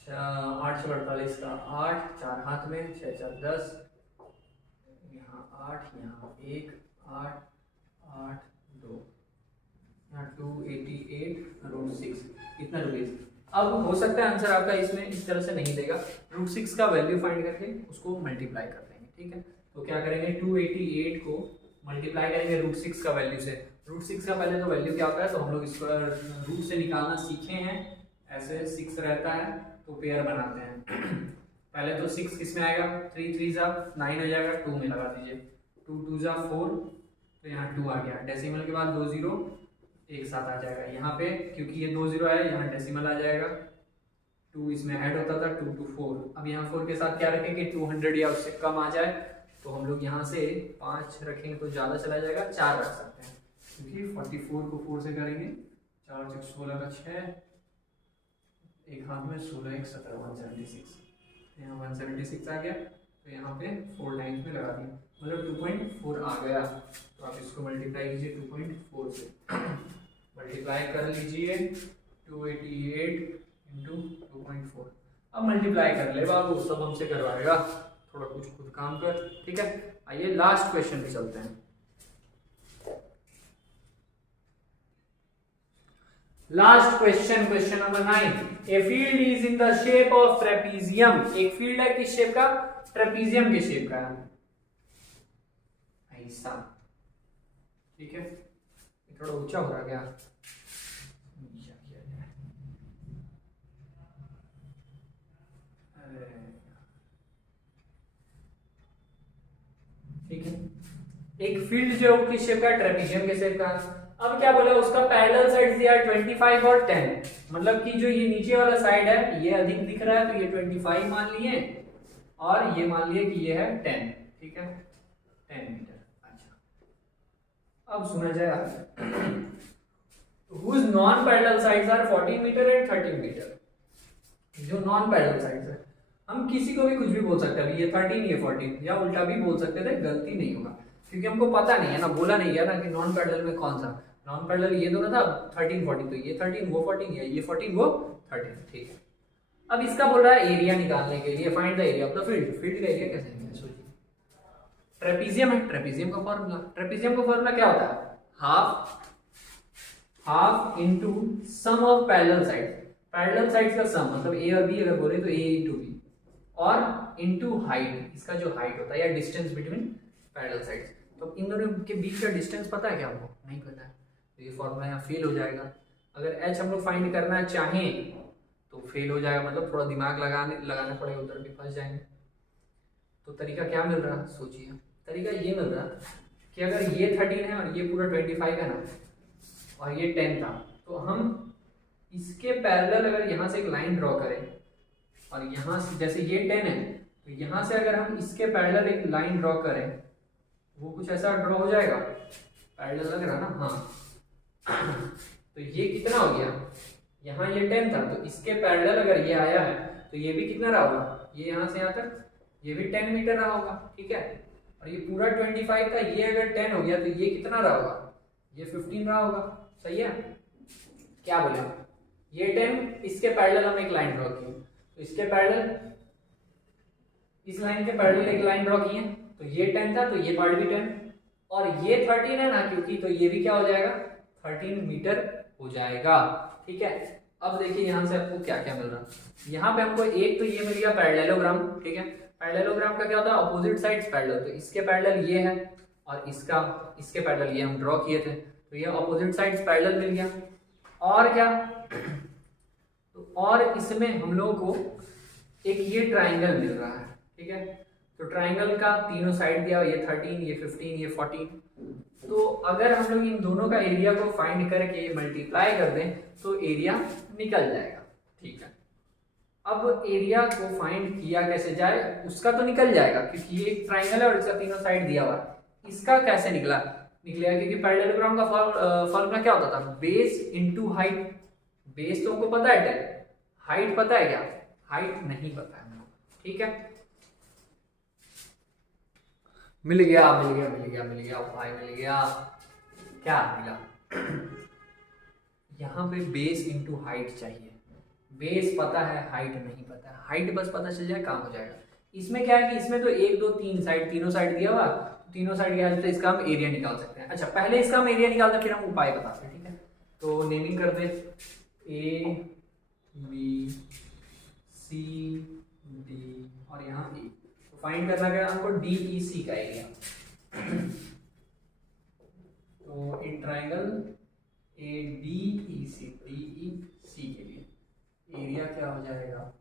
8 से 48 का 8, 4 हाथ में, 6 4 10, यहाँ 8, यहाँ 1 8 8 2, यहाँ 288 √6 इतना रुपीस। अब हो सकता है आंसर आपका इसमें इस तरह से नहीं देगा, √6 का वैल्यू फाइंड करके उसको मल्टीप्लाई कर देंगे, ठीक है। तो क्या करेंगे 288 को मल्टीप्लाई करेंगे √6 का वैल्यू से। √6 का पहले तो वैल्यू क्या होता है, तो हम लोग इसको रूट से निकालना सीखे हैं, ऐसे 6 रहता है तो पेयर बनाते हैं। पहले तो 6 किस में आएगा, 3 3 जा 9 हो जाएगा, 2 में लगा दीजिए, 2 2 जा 4, तो यहाँ 2 आ गया, डेसिमल के बाद 2 0 एक साथ आ जाएगा। यहाँ पे क्योंकि ये 2 0 है, यहाँ डेसिमल आ जाएगा, 2 इसमें ऐड होता था, 2 2 4। अब यहाँ 4 के साथ क्या रखेंगे 200 या उससे कम आ जाए, तो हम लोग यहाँ से 5 रखेंगे तो ज़्यादा चला जाएगा, 4 रख सकते हैं, क्योंकि 44 को 4 से करेंगे, 4 6 16 का 6, एक हाथ में 16 1 17 176, यहाँ 176 आ गया, तो यहाँ पे 4 टाइम्स में लगा दिया, मतलब 2.4 आ गया। तो आप इसको मल्टीप्लाई कीजिए 2.4 से, मल्टीप्लाई कर लीजिए 288 इंटू 2.4। अब मल्टीप्लाई कर ले बाबू, सब हमसे करवाएगा, थोड़ा कुछ खुद काम कर, ठीक है। आइए लास्ट क्वेश्चन पे चलते हैं। Last question, question number 9। A field is in the shape of trapezium. एक फील्ड है किस शेप का, ट्रेपीजियम के शेप का है, ऐसा, ठीक है। थोड़ा ऊंचा हो रहा क्या, ठीक है। एक फील्ड जो है किस शेप का, ट्रेपीजियम के शेप का। अब क्या बोला, उसका पैरेलल साइड्स दिया 25 और 10, मतलब कि जो ये नीचे वाला साइड है ये अधिक दिख रहा है, तो ये 25 मान लिए, और ये मान लिए कि ये है 10, ठीक है, 10 मीटर। अच्छा, अब सुना जाए whose non parallel sides are 14 metre and 13 metre. जो नॉन पैरेलल साइड्स है, हम किसी को भी कुछ भी बोल सकते हैं, ये 13 ये 14, या उल्टा भी बोल सकते थे, गलती नहीं होगा, क्योंकि हमको पता नहीं है ना, बोला नहीं गया ना कि नॉन पैरेलल में कौन सा। नॉन पैरेलल ये दोनों था 13 14, तो ये 13 वो 14, ये 14 वो 13, ठीक है। अब इसका बोल रहा है एरिया निकालने के लिए, find the area of the field. Field का एरिया कैसे निकालेंगे, सोचिए। ट्रेपीजियम है, ट्रेपीजियम का फॉर्मूला, ट्रेपीजियम का फॉर्मूला क्या होता है, half into sum of parallel sides. Parallel sides का सम मतलब ए और बी अगर बोले तो ए इंटू बी, और इनटू हाइट, इसका जो हाइट होता है या डिस्टेंस बिटवीन पैरेलल साइड्स। तो इन दोनों के बीच का डिस्टेंस पता है क्या आपको, नहीं पता है, तो ये फॉर्मूला यहाँ फेल हो जाएगा। अगर एच हम लोग फाइंड करना चाहें तो फेल हो जाएगा, मतलब थोड़ा दिमाग लगाना पड़ेगा, उधर भी फंस जाएंगे। तो तरीका क्या मिल रहा, सोचिए। तरीका ये मिल रहा कि अगर ये 13 है और ये पूरा 25 है ना, और ये 10 था, तो हम इसके पैरेलल अगर यहाँ से एक लाइन ड्रॉ करें, और यहाँ से जैसे ये 10 है, तो यहाँ से अगर हम इसके पैरेलल एक लाइन ड्रॉ करें, वो कुछ ऐसा ड्रॉ हो जाएगा, पैरेलल लग रहा ना, हाँ। तो ये कितना हो गया, यहाँ ये 10 था, तो इसके पैरेलल अगर ये आया है तो ये भी कितना रहा होगा, ये यहाँ से यहाँ तक ये भी 10 मीटर रहा होगा, ठीक है। और ये पूरा 25 था, ये अगर 10 हो गया तो ये कितना रहा होगा, ये 15 रहा होगा, सही है। क्या बोले, ये 10, इसके पैरेलल हम एक लाइन ड्रॉ किए, तो इसके पैरेलल, इस लाइन के पैरेलल एक लाइन ड्रॉ किए, तो ये 10 था, तो ये पार्ट भी 10, और ये 13 है ना क्योंकि, तो ये भी क्या हो जाएगा 13 मीटर हो जाएगा, ठीक है। अब देखिए यहाँ से आपको क्या क्या मिल रहा है। यहाँ पे हमको एक तो ये मिल गया पैरेललोग्राम, ठीक है। पैरेललोग्राम का क्या होता है, अपोजिट साइड्स पैरेलल, तो इसके पैरेलल ये है और इसके पैरेलल ये हम ड्रॉ किए थे, तो ये अपोजिट साइड्स पैरेलल मिल गया। और क्या, तो और इसमें हम लोगों को एक ये ट्राइंगल मिल रहा है, ठीक है। तो ट्राइंगल का तीनों साइड दिया हुआ, ये 13, ये 15, ये 14। तो अगर हम लोग इन दोनों का एरिया को फाइंड करके मल्टीप्लाई कर दें तो एरिया निकल जाएगा, ठीक है। अब एरिया को फाइंड किया कैसे जाए, उसका तो निकल जाएगा क्योंकि ये एक ट्राइंगल है और इसका तीनों साइड दिया हुआ है। इसका कैसे निकलेगा क्योंकि पैरेललोग्राम का फॉर्मूला क्या होता था, बेस इनटू हाइट। बेस तो हमको पता है 10, हाइट पता है क्या, हाइट नहीं पता है हमको, ठीक है। मिल गया भाई, मिल गया। क्या मिला, यहाँ पे बेस इनटू हाइट चाहिए। बेस पता है, हाइट नहीं पता है। हाइट बस पता चल जाए काम हो जाएगा। इसमें क्या है कि इसमें तो 1 2 3 साइड, तीनों साइड दिया हुआ, तीनों साइड के हेल्प से इसका हम एरिया निकाल सकते हैं। अच्छा, पहले इसका हम एरिया निकालते हैं फिर हम उपाय बताते हैं, ठीक है। तो नेमिंग कर दे A B C D और यहाँ E। तो फाइंड करना क्या हमको, DEC का एरिया। तो इन ट्राइंगल ADEC, DEC के लिए एरिया क्या हो जाएगा,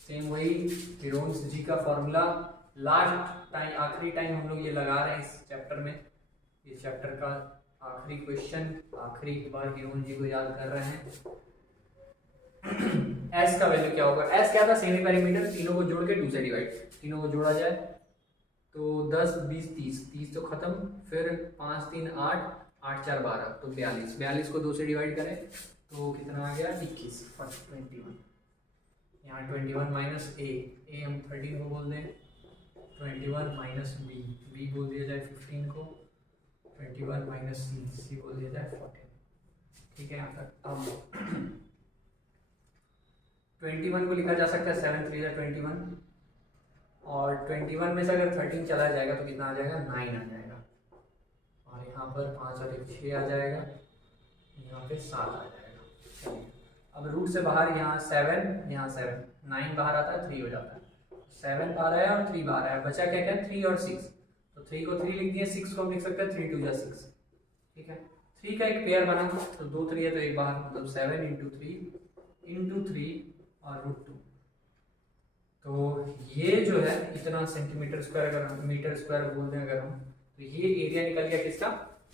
सेम वही हिरोन्स जी का फॉर्मूला। लास्ट टाइम, आखिरी टाइम हम लोग ये लगा रहे हैं इस चैप्टर में। इस चैप्टर का आखिरी क्वेश्चन, आखिरी बार हिरोन जी को याद कर रहे हैं। एस का वैल्यू क्या होगा, एस क्या था, सेमी पेरीमीटर। तीनों को जोड़ के 2 से डिवाइड, तीनों को जोड़ा जाए तो 10 20 30, 30 तो खत्म, फिर 5 3 8, 8 4 12, तो 42। 42 को 2 से डिवाइड करें तो कितना आ गया, 21, 21। यहाँ 21 माइनस ए हम 13 को बोल दें, 21 माइनस बी बोल दिया जाए 15 को, 21 माइनस सी बोल दिया जाए 14, ठीक है। यहाँ तक अब 21 को लिखा जा सकता है 7 3 21, और 21 में से अगर 13 चला जाएगा तो कितना आ जाएगा, 9 आ जाएगा, और यहाँ पर 5 और 1 6 आ जाएगा, यहाँ पे 7 आ जाएगा। अब रूट से बाहर यहाँ 7, यहाँ 7, 9 बाहर आता है, 3 हो जाता है। 7 बाहर आया और 3 बाहर आया, बचा क्या क्या, 3 और 6। तो 3 को 3 लिख दिए, 6 को हम लिख सकते हैं 3 2 6, ठीक है। 3 का एक पेयर बना तो 2 3 है तो एक बाहर, मतलब 7 इंटू 3 और √2। तो ये जो है इतना सेंटीमीटर स्क्वायर, अगर हम मीटर स्क्वायर बोल दें अगर हम, तो ये एरिया निकल गया किसका,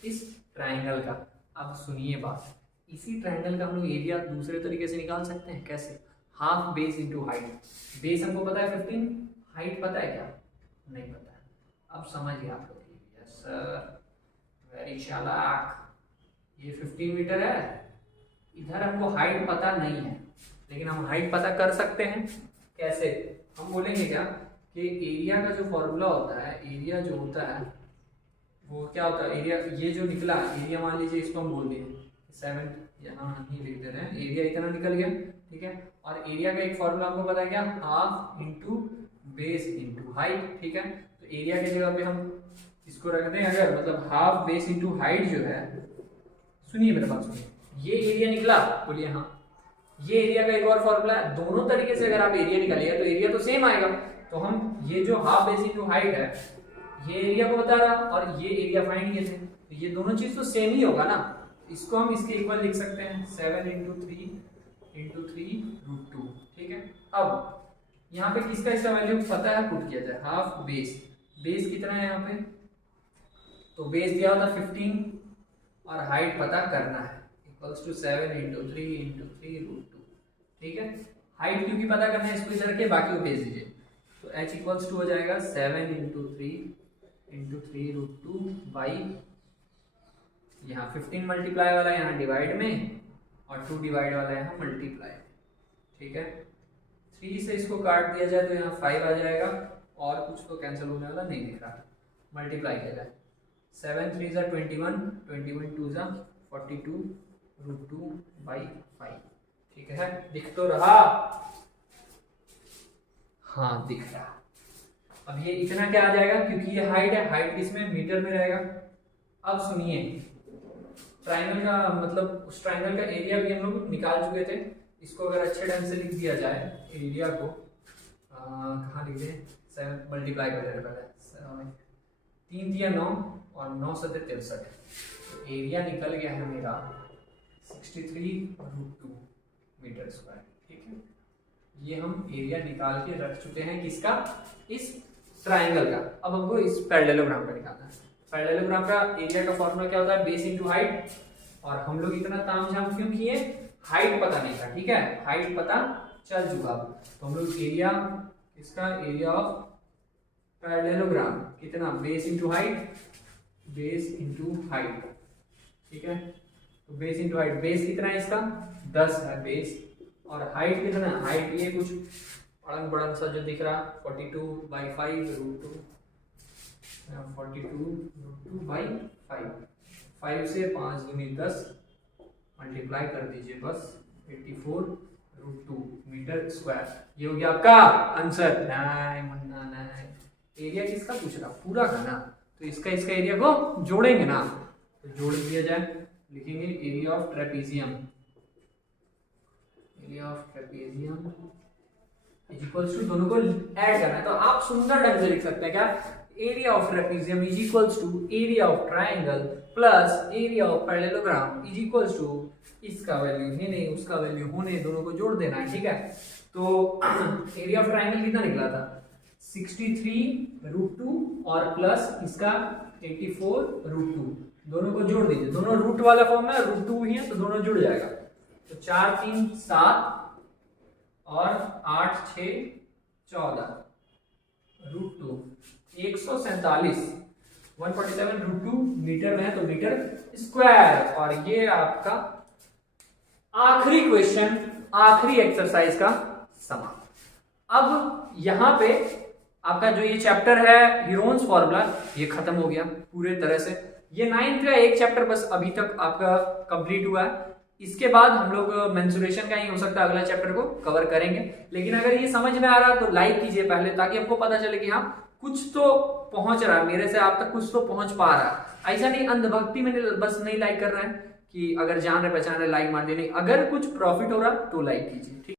इस ट्राइंगल का। अब सुनिए बात, इसी ट्राइंगल का हम लोग एरिया दूसरे तरीके से निकाल सकते हैं। कैसे, half base into height. Base हमको पता है 15, हाइट पता है क्या, नहीं पता है। अब समझिए आप लोग, यस सर, वेरी चालाक। ये 15 मीटर है, इधर हमको हाइट पता नहीं है, लेकिन हम हाइट पता कर सकते हैं। कैसे, हम बोलेंगे क्या कि एरिया का जो फॉर्मूला होता है, एरिया जो होता है वो क्या होता है, एरिया ये जो निकला एरिया, मान लीजिए इसको हम बोल दिए 7, यहाँ ही लिख दे रहे हैं, एरिया इतना निकल गया, ठीक है। और एरिया का एक फॉर्मूला हमको पता है क्या, half into base into height, ठीक है। तो एरिया की जगह पे हम इसको रख दें अगर, मतलब हाफ बेस इंटू हाइट जो है, सुनिए मेरे बात सुनिए, ये एरिया निकला, बोलिए हाँ। ये एरिया का एक और फॉर्मूला है, दोनों तरीके से अगर आप एरिया निकालिएगा तो एरिया तो सेम आएगा। तो हम ये जो हाफ बेस इंटू हाइट है, ये एरिया को बता रहा और ये एरिया फाइंड किए थे, तो ये दोनों चीज तो सेम ही होगा ना। इसको हम इसके इक्वल लिख सकते हैं 7 इंटू 3 √2, ठीक है। अब यहाँ पे किसका इसका वैल्यू पता है, पुट किया जाए, हाफ बेस। बेस कितना है यहाँ पे, तो बेस दिया होता 15 और हाइट पता करना है, इक्वल्स टू 7 इंटू 3 √2, ठीक है। हाइट क्योंकि पता करना है, इसको इधर के बाकी को भेज दीजिए। तो h इक्वल्स टू हो जाएगा 7 इंटू 3 √2 बाई, यहाँ 15 मल्टीप्लाई वाला है यहाँ डिवाइड में, और 2 डिवाइड वाला है यहाँ मल्टीप्लाई, ठीक है। 3 से इसको काट दिया जाए तो यहाँ 5 आ जाएगा, और कुछ तो कैंसिल होने वाला नहीं दिख रहा, मल्टीप्लाई किया जाए 7 3 21, 21 2 42 √2 बाई 5, ठीक है। दिख तो रहा, हाँ दिख रहा। अब ये इतना क्या आ जाएगा, क्योंकि ये हाइट है, हाइट इसमें मीटर में रहेगा। अब सुनिए, ट्राइंगल का मतलब उस ट्राइंगल का एरिया भी हम लोग निकाल चुके थे। इसको अगर अच्छे ढंग से लिख दिया जाए एरिया को, कहाँ लिख दें, 7 मल्टीप्लाई कर देना पहले, 3 दिया 9 और 9 से 63, तो एरिया निकल गया है मेरा 63 √2 मीटर स्क्वायर, ठीक है। ये हम एरिया निकाल के रख चुके हैं किसका, इस ट्राइंगल का। अब हमको इस पैरेललोग्राम का निकालना है। पैरेललोग्राम का एरिया का फॉर्मूला क्या होता है, बेस इंटू हाइट। और हम लोग इतना तामझाम क्यों किए, हाइट पता नहीं था, ठीक है, हाइट पता चल चुका। तो हम लोग एरिया, इसका एरिया ऑफ पैरेललोग्राम कितना, base into height, base into height, ठीक है। तो बेस इंटू हाइट, बेस कितना है इसका 10 है बेस, और हाइट कितना है, हाइट ये कुछ अड़ंग बड़ंग सा जो दिख रहा 42/5 √2 5 से 5 दूनी 10 मल्टीप्लाई कर दीजिए बस 84√2 मीटर स्क्वायर। ये हो गया आपका आंसर। नहीं मुन्ना नहीं, एरिया किसका पूछ रहा, पूरा का ना, तो इसका एरिया को जोड़ेंगे ना, तो जोड़ दिया जाए। लिखेंगे area of trapezium, area of trapezium is equals to, दोनों को ऐड करना है तो आप सुंदर ढंग से लिख सकते हैं क्या, area of trapezium is equals to area of triangle plus area of parallelogram is equals to, इसका वैल्यू है नहीं उसका वैल्यू होने, दोनों को जोड़ देना है, ठीक है। तो एरिया ऑफ ट्राइंगल कितना निकला था 63√2 और प्लस इसका 84√2, दोनों को जोड़ दीजिए, दोनों रूट वाला फॉर्म है, √2 ही है तो दोनों जुड़ जाएगा। तो 4 3 7 और 8 6 14 √2 147 147√2 मीटर में है तो मीटर स्क्वायर। और ये आपका आखिरी क्वेश्चन, आखिरी एक्सरसाइज का समाप्त। अब यहां पे आपका जो ये चैप्टर है हीरोन्स फॉर्मूला, ये खत्म हो गया पूरे तरह से। ये 9th का एक चैप्टर बस अभी तक आपका कंप्लीट हुआ है। इसके बाद हम लोग मेंसुरेशन का ही हो सकता है अगला चैप्टर को कवर करेंगे। लेकिन अगर ये समझ में आ रहा तो लाइक कीजिए पहले, ताकि हमको पता चले कि हाँ कुछ तो पहुंच रहा है, मेरे से आप तक कुछ तो पहुंच पा रहा है। ऐसा नहीं अंधभक्ति में बस नहीं लाइक कर रहे हैं कि अगर जान रहे पहचान रहे लाइक मार देने, अगर कुछ प्रॉफिट हो रहा तो लाइक कीजिए, ठीक।